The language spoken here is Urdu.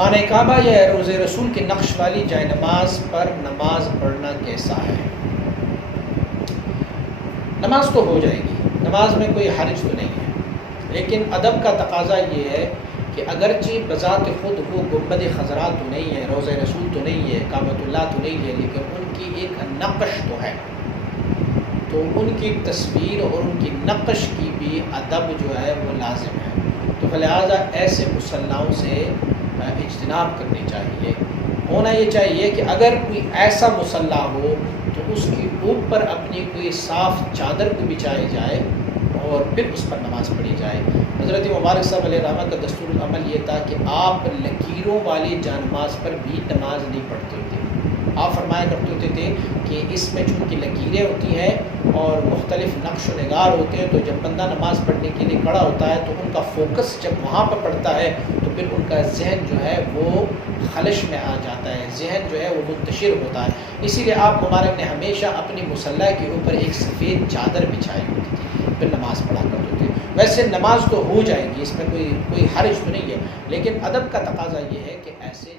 خانہ کعبہ یا روض رسول کی نقش والی جائے نماز پر نماز پڑھنا کیسا ہے؟ نماز تو ہو جائے گی، نماز میں کوئی حرج تو نہیں ہے، لیکن ادب کا تقاضا یہ ہے کہ اگرچہ بذات خود وہ گنبد خضرا تو نہیں ہے، روضہ رسول تو نہیں ہے، کعبۃ اللہ تو نہیں ہے، لیکن ان کی ایک نقش تو ہے، تو ان کی تصویر اور ان کی نقش کی بھی ادب جو ہے وہ لازم ہے، تو لہٰذا ایسے مصلاؤں سے اجتناب کرنی چاہیے۔ ہونا یہ چاہیے کہ اگر کوئی ایسا مصلی ہو تو اس کے اوپر اپنی کوئی صاف چادر کو بچھائی جائے اور پھر اس پر نماز پڑھی جائے۔ حضرت مبارک صاحب علیہ رحمہ کا دستور العمل یہ تھا کہ آپ لکیروں والی جانماز پر بھی نماز نہیں پڑھتے ہوتے، آپ فرمایا کرتے ہوتے تھے کہ اس میں چونکہ لکیریں ہوتی ہیں اور مختلف نقش و نگار ہوتے ہیں، تو جب بندہ نماز پڑھنے کے لیے کھڑا ہوتا ہے تو ان کا فوکس جب وہاں پر پڑتا ہے تو پھر ان کا ذہن جو ہے وہ خلش میں آ جاتا ہے، ذہن جو ہے وہ منتشر ہوتا ہے۔ اسی لیے آپ مبارک نے ہمیشہ اپنی مصلی کے اوپر ایک سفید چادر بچھائی ہوتی تھی، پھر نماز پڑھا کرتے تھے۔ ویسے نماز تو ہو جائے گی، اس میں کوئی حرج تو نہیں ہے، لیکن ادب کا تقاضا یہ ہے کہ ایسے